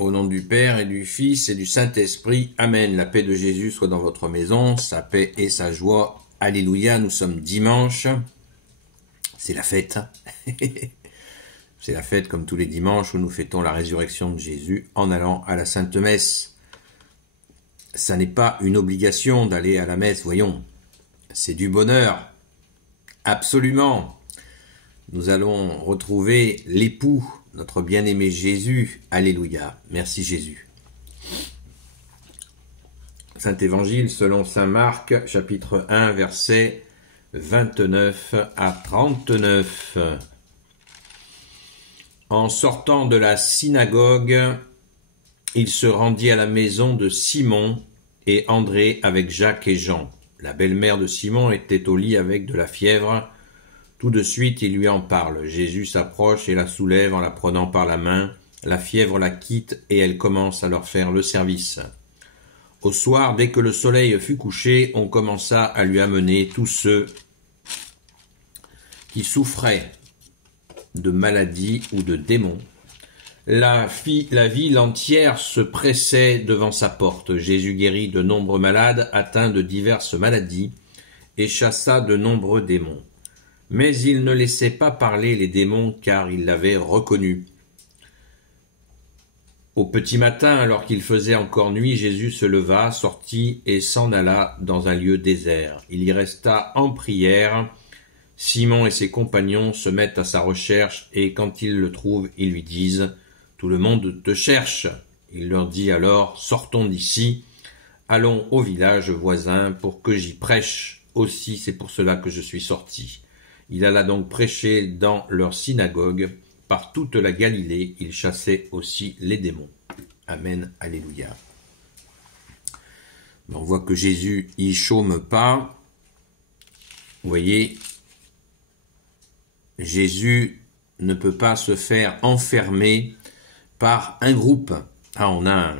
Au nom du Père et du Fils et du Saint-Esprit. Amen. La paix de Jésus soit dans votre maison, sa paix et sa joie. Alléluia, nous sommes dimanche. C'est la fête. C'est la fête comme tous les dimanches où nous fêtons la résurrection de Jésus en allant à la Sainte Messe. Ça n'est pas une obligation d'aller à la messe, voyons. C'est du bonheur. Absolument. Nous allons retrouver l'époux, notre bien-aimé Jésus. Alléluia. Merci Jésus. Saint Évangile selon saint Marc, chapitre 1, versets 29 à 39. En sortant de la synagogue, il se rendit à la maison de Simon et André avec Jacques et Jean. La belle-mère de Simon était au lit avec de la fièvre. Tout de suite, il lui en parle. Jésus s'approche et la soulève en la prenant par la main. La fièvre la quitte et elle commence à leur faire le service. Au soir, dès que le soleil fut couché, on commença à lui amener tous ceux qui souffraient de maladies ou de démons. La ville entière se pressait devant sa porte. Jésus guérit de nombreux malades atteints de diverses maladies et chassa de nombreux démons. Mais il ne laissait pas parler les démons car il l'avait reconnu. Au petit matin, alors qu'il faisait encore nuit, Jésus se leva, sortit et s'en alla dans un lieu désert. Il y resta en prière. Simon et ses compagnons se mettent à sa recherche et quand ils le trouvent, ils lui disent « Tout le monde te cherche ». Il leur dit alors « Sortons d'ici, allons au village voisin pour que j'y prêche. Aussi, c'est pour cela que je suis sorti. » Il alla donc prêcher dans leur synagogue. Par toute la Galilée, il chassait aussi les démons. Amen, alléluia. On voit que Jésus y chôme pas. Vous voyez, Jésus ne peut pas se faire enfermer par un groupe. Ah, on a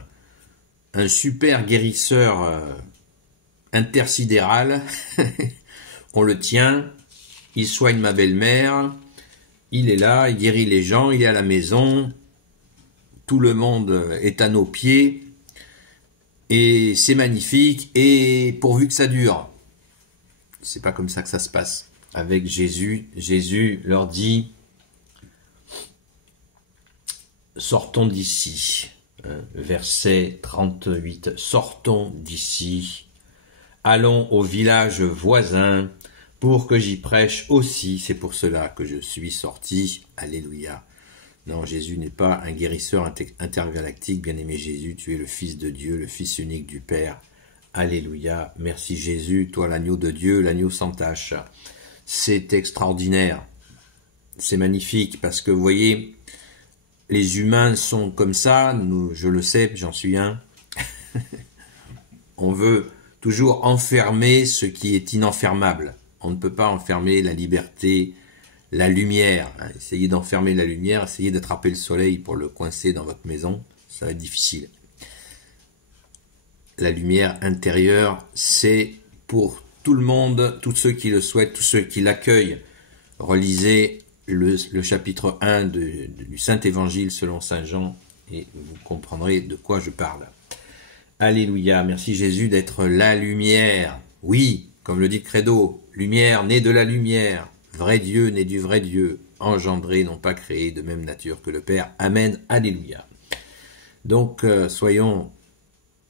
un super guérisseur intersidéral. On le tient. Il soigne ma belle-mère, il est là, il guérit les gens, il est à la maison, tout le monde est à nos pieds, et c'est magnifique, et pourvu que ça dure. C'est pas comme ça que ça se passe. Avec Jésus, Jésus leur dit, sortons d'ici, verset 38, sortons d'ici, allons au village voisin, pour que j'y prêche aussi, c'est pour cela que je suis sorti. Alléluia. Non, Jésus n'est pas un guérisseur intergalactique, bien-aimé Jésus, tu es le Fils de Dieu, le Fils unique du Père. Alléluia. Merci Jésus, toi l'agneau de Dieu, l'agneau sans tache. C'est extraordinaire. C'est magnifique parce que vous voyez, les humains sont comme ça, nous, je le sais, j'en suis un. On veut toujours enfermer ce qui est inenfermable. On ne peut pas enfermer la liberté, la lumière. Essayez d'enfermer la lumière, essayez d'attraper le soleil pour le coincer dans votre maison, ça va être difficile. La lumière intérieure, c'est pour tout le monde, tous ceux qui le souhaitent, tous ceux qui l'accueillent. Relisez le chapitre 1 du Saint-Évangile selon saint Jean et vous comprendrez de quoi je parle. Alléluia, merci Jésus d'être la lumière. Oui, comme le dit le Credo, lumière née de la lumière, vrai Dieu né du vrai Dieu, engendré, non pas créé, de même nature que le Père. Amen, alléluia. Donc, soyons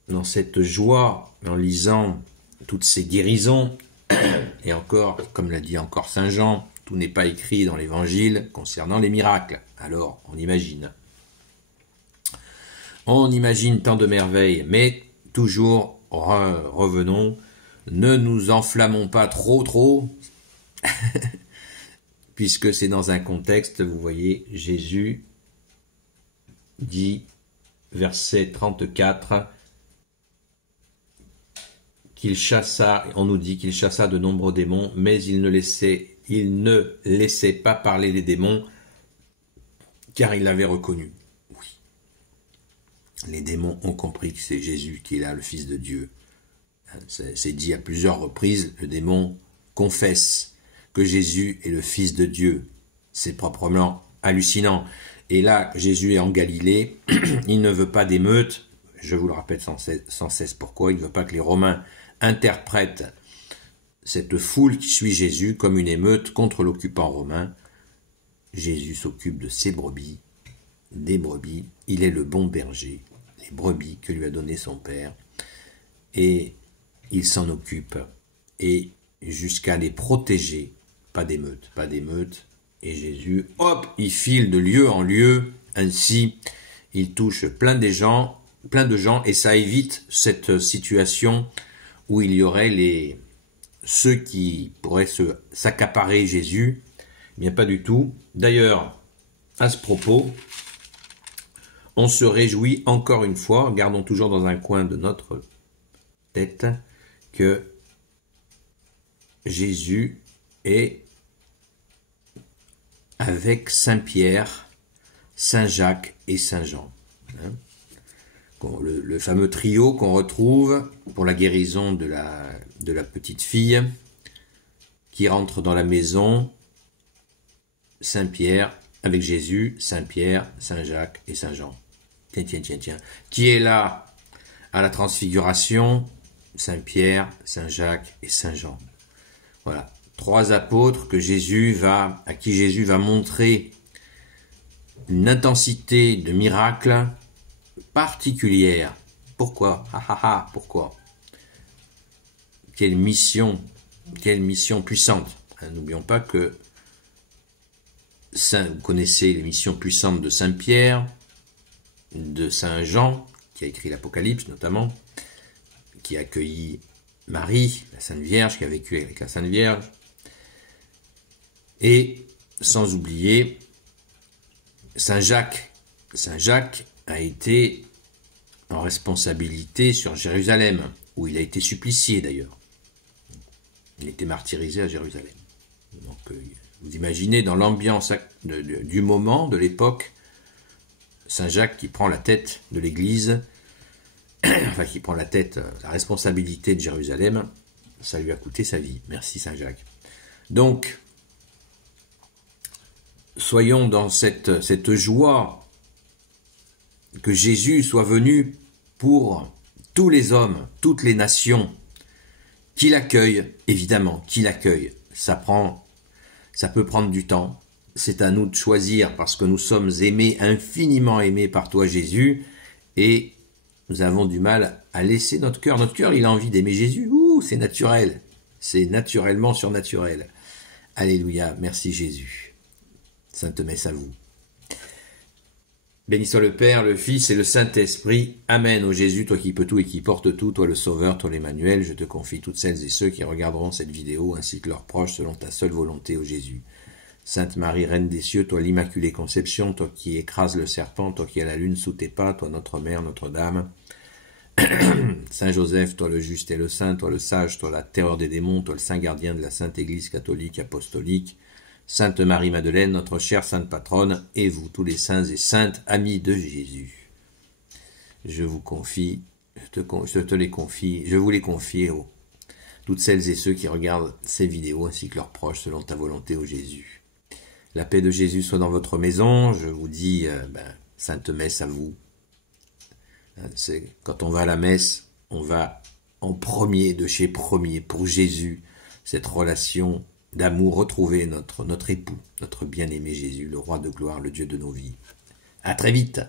dans cette joie en lisant toutes ces guérisons. Et encore, comme l'a dit encore saint Jean, tout n'est pas écrit dans l'Évangile concernant les miracles. Alors, on imagine. On imagine tant de merveilles, mais toujours, revenons, ne nous enflammons pas trop, puisque c'est dans un contexte, vous voyez, Jésus dit, verset 34, qu'il chassa, on nous dit qu'il chassa de nombreux démons, mais il ne laissait pas parler les démons, car il l'avait reconnu. Oui. Les démons ont compris que c'est Jésus qui est là, le Fils de Dieu. C'est dit à plusieurs reprises, le démon confesse que Jésus est le Fils de Dieu. C'est proprement hallucinant. Et là, Jésus est en Galilée, il ne veut pas d'émeute, je vous le rappelle sans cesse pourquoi, il ne veut pas que les Romains interprètent cette foule qui suit Jésus comme une émeute contre l'occupant romain. Jésus s'occupe de ses brebis, des brebis, il est le bon berger, les brebis que lui a donné son Père, et il s'en occupe, et jusqu'à les protéger, pas d'émeute, et Jésus, hop, il file de lieu en lieu, ainsi il touche plein de gens, et ça évite cette situation où il y aurait ceux qui pourraient s'accaparer Jésus. Bien pas du tout. D'ailleurs, à ce propos, on se réjouit encore une fois, gardons toujours dans un coin de notre tête, que Jésus est avec Saint Pierre, Saint Jacques et Saint Jean. Le fameux trio qu'on retrouve pour la guérison de la petite fille qui rentre dans la maison, Saint Pierre avec Jésus, Saint Pierre, Saint Jacques et Saint Jean. Tiens. Qui est là à la transfiguration? Saint Pierre, Saint Jacques et Saint Jean. Voilà, 3 apôtres à qui Jésus va montrer une intensité de miracle particulière. Pourquoi? Pourquoi? Quelle mission puissante. N'oublions pas que vous connaissez les missions puissantes de Saint Pierre, de Saint Jean, qui a écrit l'Apocalypse notamment, qui a accueilli Marie, la Sainte Vierge, qui a vécu avec la Sainte Vierge, et sans oublier Saint Jacques. Saint Jacques a été en responsabilité sur Jérusalem, où il a été supplicié d'ailleurs. Il a été martyrisé à Jérusalem. Donc, vous imaginez dans l'ambiance du moment, de l'époque, Saint Jacques qui prend la tête de l'Église, enfin qui prend la responsabilité de Jérusalem, ça lui a coûté sa vie. Merci Saint Jacques. Donc, soyons dans cette joie que Jésus soit venu pour tous les hommes, toutes les nations, qu'il accueille, évidemment, qu'il accueille. Ça peut prendre du temps. C'est à nous de choisir parce que nous sommes aimés, infiniment aimés par toi Jésus, et nous avons du mal à laisser notre cœur. Notre cœur, il a envie d'aimer Jésus. C'est naturel. C'est naturellement surnaturel. Alléluia. Merci Jésus. Sainte messe à vous. Béni soit le Père, le Fils et le Saint-Esprit. Amen. Ô Jésus, toi qui peux tout et qui portes tout, toi le Sauveur, toi l'Emmanuel, je te confie toutes celles et ceux qui regarderont cette vidéo, ainsi que leurs proches, selon ta seule volonté, ô Jésus. Sainte Marie, Reine des cieux, toi l'Immaculée Conception, toi qui écrases le serpent, toi qui as la lune sous tes pas, toi notre Mère, Notre-Dame. Saint Joseph, toi le juste et le saint, toi le sage, toi la terreur des démons, toi le saint gardien de la Sainte Église catholique apostolique. Sainte Marie-Madeleine, notre chère sainte patronne, et vous tous les saints et saintes amis de Jésus. Je vous les confie, toutes celles et ceux qui regardent ces vidéos ainsi que leurs proches selon ta volonté, ô Jésus. La paix de Jésus soit dans votre maison. Je vous dis sainte messe à vous. Quand on va à la messe, on va en premier de chez premier pour Jésus, cette relation d'amour, retrouver notre époux, notre bien-aimé Jésus, le roi de gloire, le Dieu de nos vies. À très vite.